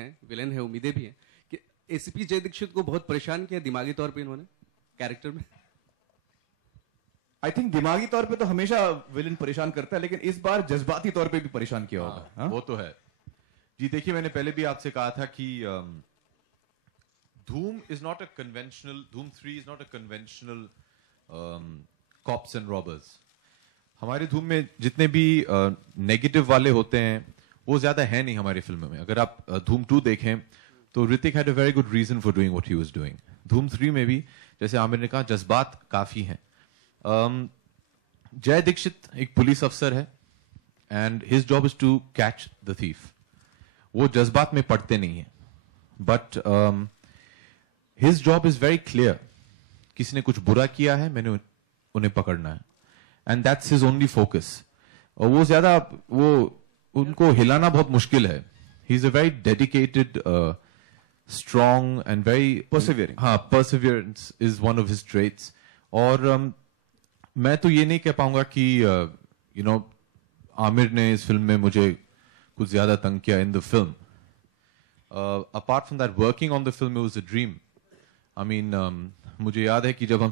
हैं, विलेन है, उम्मीदें भी हैं कि एसीपी जय दीक्षित को बहुत परेशान किया दिमागी तौर पे इन्होंने कैरेक्टर में? आई थिंक दिमागी तौर पे तो हमेशा विलेन परेशान करता है, लेकिन इस बार जज्बाती तौर पे भी परेशान किया होगा। हाँ? वो तो है जी। देखिए, मैंने पहले भी आपसे कहा था कि धूम 3 is not a conventional cops and robbers. हमारे धूम में जितने भी नेगेटिव वाले होते हैं वो ज्यादा है नहीं हमारी फिल्म में। अगर आप धूम 2 देखें तो Hrithik had a very good reason for doing what he was doing. Dhoom 3 में भी जैसे आमिर ने कहा जज्बात काफी हैं। जय दीक्षित एक पुलिस अफसर है and his job is to catch the thief. वो जज्बात में पड़ते नहीं है, but his job is very clear. किसी ने कुछ बुरा किया है, मैंने उन्हें पकड़ना है, and that's his only focus. और वो ज्यादा उनको हिलाना बहुत मुश्किल है। He is a very dedicated, strong and very persevering. हाँ, perseverance is one of his traits. और मैं तो ये नहीं कह पाऊंगा कि यू नो आमिर ने इस फिल्म में मुझे कुछ ज्यादा तंग किया in the film. Apart from that, working on the film was a dream. I mean, मुझे याद है कि जब हम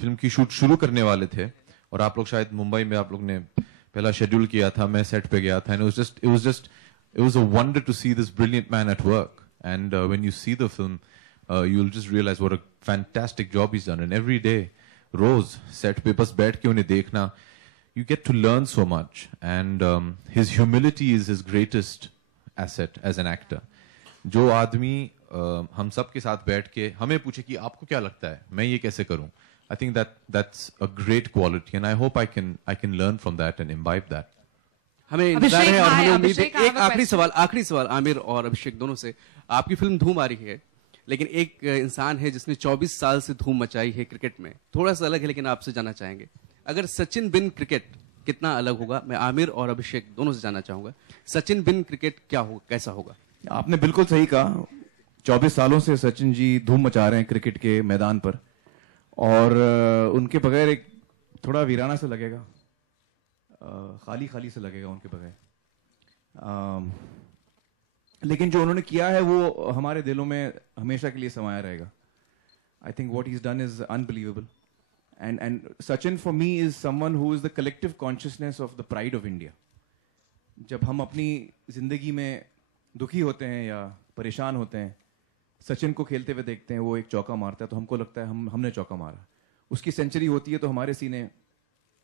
फिल्म की शूट शुरू करने वाले थे और आप लोग शायद मुंबई में आप लोग ने पहला शेड्यूल किया था, मैं सेट पे गया था, and it was a wonder to see this brilliant man at work. And when you see the film, you'll just realize what a fantastic job he's done. And every day, रोज set पे बस बैठ के उन्हें देखना, you get to learn so much. And his humility is his greatest asset as an actor. जो आदमी हम सब के साथ बैठ के हमें पूछे कि आपको क्या लगता है, मैं ये कैसे करूं, I think that's a great quality, and I hope I can learn from that and imbibe that. हमें इंतजार है और हमें उम्मीद है। एक आखिरी सवाल आमिर और अभिषेक दोनों से। आपकी फिल्म धूम आ रही है, लेकिन एक इंसान है जिसने 24 साल से धूम मचाई है क्रिकेट में, थोड़ा सा अलग है, लेकिन आपसे जानना चाहेंगे अगर सचिन बिन क्रिकेट कितना अलग होगा? मैं आमिर और अभिषेक दोनों से जानना चाहूंगा, सचिन बिन क्रिकेट क्या होगा, कैसा होगा? आपने बिल्कुल सही कहा। 24 सालों से सचिन जी धूम मचा रहे हैं क्रिकेट के मैदान पर, और उनके बगैर एक थोड़ा वीराना से लगेगा, खाली खाली से लगेगा उनके बगैर। लेकिन जो उन्होंने किया है वो हमारे दिलों में हमेशा के लिए समाया रहेगा। I think what he is done is unbelievable, and Sachin for me is someone who is the collective consciousness of the pride of India. जब हम अपनी जिंदगी में दुखी होते हैं या परेशान होते हैं, सचिन को खेलते हुए देखते हैं, वो एक चौका मारता है तो हमको लगता है हमने चौका मारा। उसकी सेंचुरी होती है तो हमारे सीने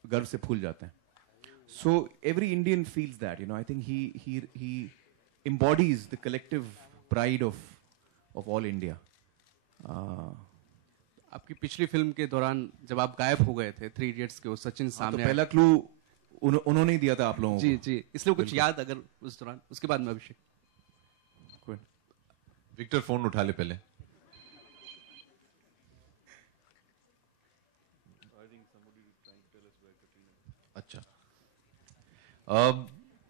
गर्व से फूल जाते हैं। So every Indian feels that, you know. I think he embodies the collective pride of all India. आपकी पिछली फिल्म के दौरान जब आप गायब हो गए थे 3 Idiots के, वो सचिन सामने तो पहला क्लू उन्होंने ही दिया था आप लोगों को। जी, इसलिए कुछ याद अगर उस दौरान, उसके बाद में अभिषेक। विक्टर फोन उठा ले पहले। अच्छा,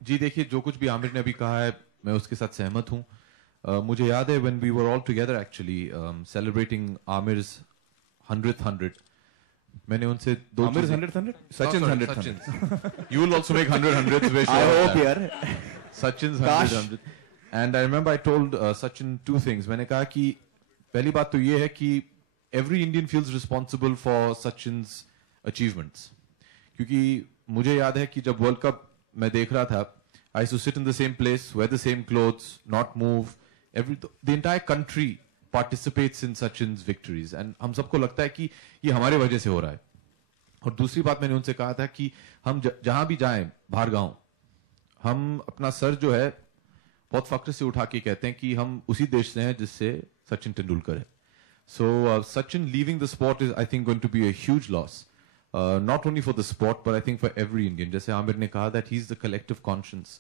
जी देखिए, जो कुछ भी आमिर ने अभी कहा है मैं उसके साथ सहमत हूं। मुझे याद है when we were all together actually celebrating Amir's 100th, मैंने उनसे दो Amir's 100th? Sachin's 100th. You will also make 100th. I hope yaar. Sachin's 100th. And I remember I told Sachin 2 things. मैंने कहा कि पहली बात तो ये है कि every Indian feels responsible for Sachin's achievements. क्योंकि मुझे याद है कि जब वर्ल्ड कप मैं देख रहा था, I used to sit in the same place, wear the same clothes, not move. The entire country participates in Sachin's victories, and हम सबको लगता है कि ये हमारे वजह से हो रहा है। और दूसरी बात मैंने उनसे कहा था कि हम जहां भी जाएं बाहर गांव, हम अपना सर जो है बहुत फख्र से उठा के कहते हैं कि हम उसी देश से हैं जिससे सचिन तेंदुलकर है। So Sachin leaving the sport is, I think, going to be a huge loss. Not only for the sport, but I think for every Indian. जैसे आमिर ने कहा that he's the collective conscience,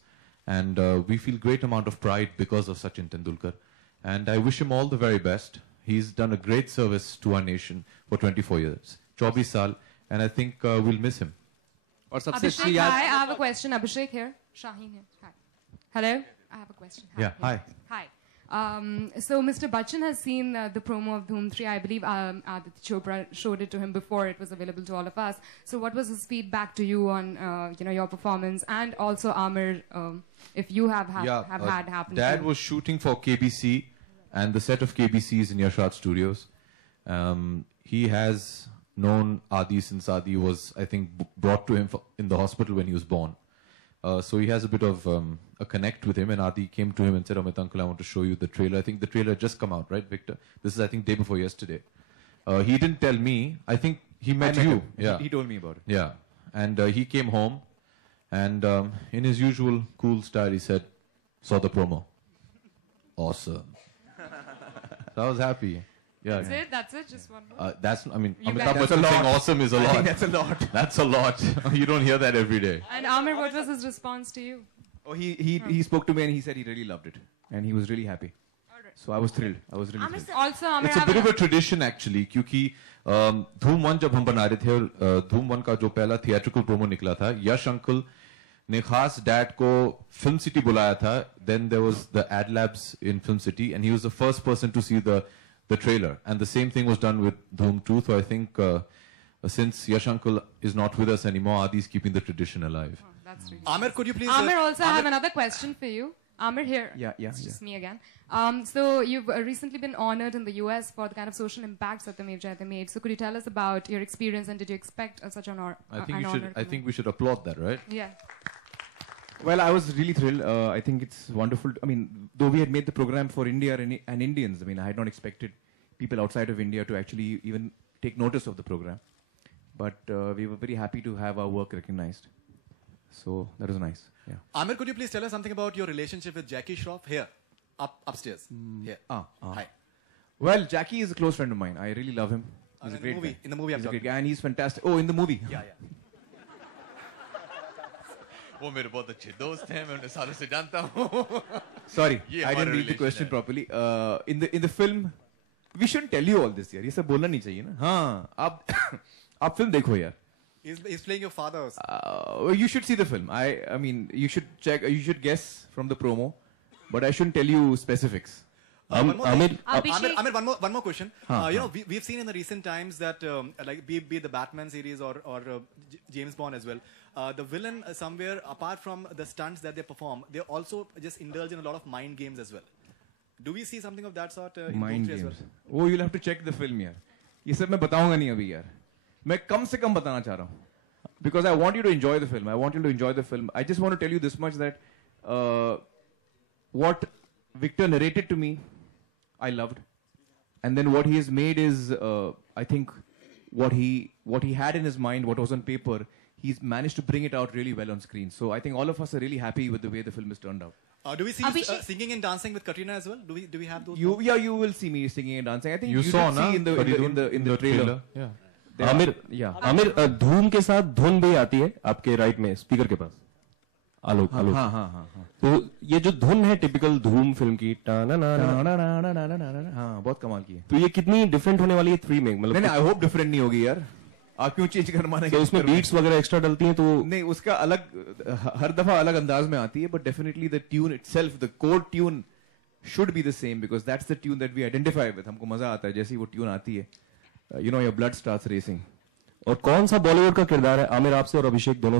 and we feel great amount of pride because of Sachin Tendulkar, and I wish him all the very best. He's done a great service to our nation for 24 years, 24 साल, and I think we'll miss him. और सबसे अच्छी Abhishek, याद। hi, I have a question. Abhishek here. Shaheen here. Hi. Hello. I have a question. Yeah, hi. Hi. So Mr. Bachchan has seen the promo of Dhoom 3. I believe Aditya Chopra showed it to him before it was available to all of us. So what was his feedback to you on your performance, and also Amir, if you have had happened? Dad was shooting for KBC, and the set of KBC is in Yashraj Studios. He has known Adi since Adi was, I think, brought to him in the hospital when he was born. So he has a bit of a connect with him, and Adi came to him and said, Amit uncle, I want to show you the trailer. I think the trailer just come out, right, Victor? This is, I think, day before yesterday. He didn't tell me. I think he met you. Yeah. He told me about it. Yeah. And he came home, and in his usual cool style, he said, saw the promo. Awesome. So I was happy. Yeah. That's it? Just one more? I mean, You Amitabh guys- Bachchan saying awesome is a lot. I think that's a lot. That's a lot. You don't hear that every day. And Amir, what was his response to you? Oh, he spoke to me and he said he really loved it. And he was really happy. So I was thrilled. I was really thrilled. Also, Amir, It's a bit of a tradition actually, क्योंकि Dhoom 1 जब हम बना रहे थे और Dhoom 1 का जो पहला theatrical promo निकला था, यश अंकल ने खास डैड को Film City बुलाया था. Then there was the ad labs in Film City, and he was the first person to see the trailer. And the same thing was done with Dhoom 2. So I think since Yash uncle is not with us anymore, Adi is keeping the tradition alive. Oh, that's really Amir, could you please... Amir, also I have another question for you. Amir, here. It's just me again. So you've recently been honored in the US for the kind of social impacts that the Mevjayate made. So could you tell us about your experience, and did you expect such an honor? I think we should applaud that, right? Yeah. Well, I was really thrilled. I think it's wonderful. I mean, though we had made the program for India and Indians, I mean, I had not expected people outside of India to actually even take notice of the program. But we were very happy to have our work recognized. So that was nice. Yeah. Amir, could you please tell us something about your relationship with Jackie Shroff here, upstairs? Here. Hi. Well, Jackie is a close friend of mine. I really love him. He's a in the great movie- guy. in the movie I'm He's a great talking guy, and he's fantastic. Oh, in the movie. Yeah. वो मेरे बहुत अच्छे दोस्त हैं, मैं उन्हें सालों से जानता हूँ. Sorry, ये I didn't हमारा read the relation question है. properly. In the film, we shouldn't tell you all this यार. ये सब बोलना नहीं चाहिए ना. हाँ, आप film देखो यार. He's playing your father. You should see the film. I mean, you should check. You should guess from the promo, but I shouldn't tell you specifics. Amir, Abhishek- Amir, one more question. You know, we've seen in the recent times that, like, be it the Batman series or James Bond as well, the villain somewhere, apart from the stunts that they perform, they also just indulge in a lot of mind games as well. Do we see something of that sort in Mind Dhoom 3 as games. well? Oh, you'll have to check the film यार. ये सब मैं बताऊंगा नहीं अभी यार. मैं कम से कम बताना चाह रहा हूँ. Because I want you to enjoy the film. I want you to enjoy the film. I just want to tell you this much that what Victor narrated to me, I loved. And then what he has made is, I think, what he had in his mind, what was on paper, he's managed to bring it out really well on screen. So I think all of us are really happy with the way the film has turned out. Do we see you Abhishek- singing and dancing with Katrina as well? Do we have those? You will see me singing and dancing. I think You you saw did ना see in the trailer. Yeah. Aamir Aamir धूम के साथ धुन भी आती है आपके right में स्पीकर के पास. आलोक आलोक. हाँ. तो ये जो धुन है टिपिकल धूम फिल्म की टाना ना हाँ, बहुत कमाल की है. तो ये कितनी डिफरेंट होने वाली है 3 में, मतलब नहीं, आई होप डिफरेंट नहीं होगी यार. आप क्यों चेंज कर माने? तो उसमें बीट्स वगैरह एक्स्ट्रा डलती हैं तो नहीं, उसका अलग हर दफा अलग अंदाज में आती है, but definitely the tune itself, the core tune should be the same, because that's the tune that we identify with. हमको मजा आता है जैसे ही वो ट्यून आती है. Your blood starts racing. और कौन सा बॉलीवुड का किरदार है आमिर आपसे और अभिषेक दोनों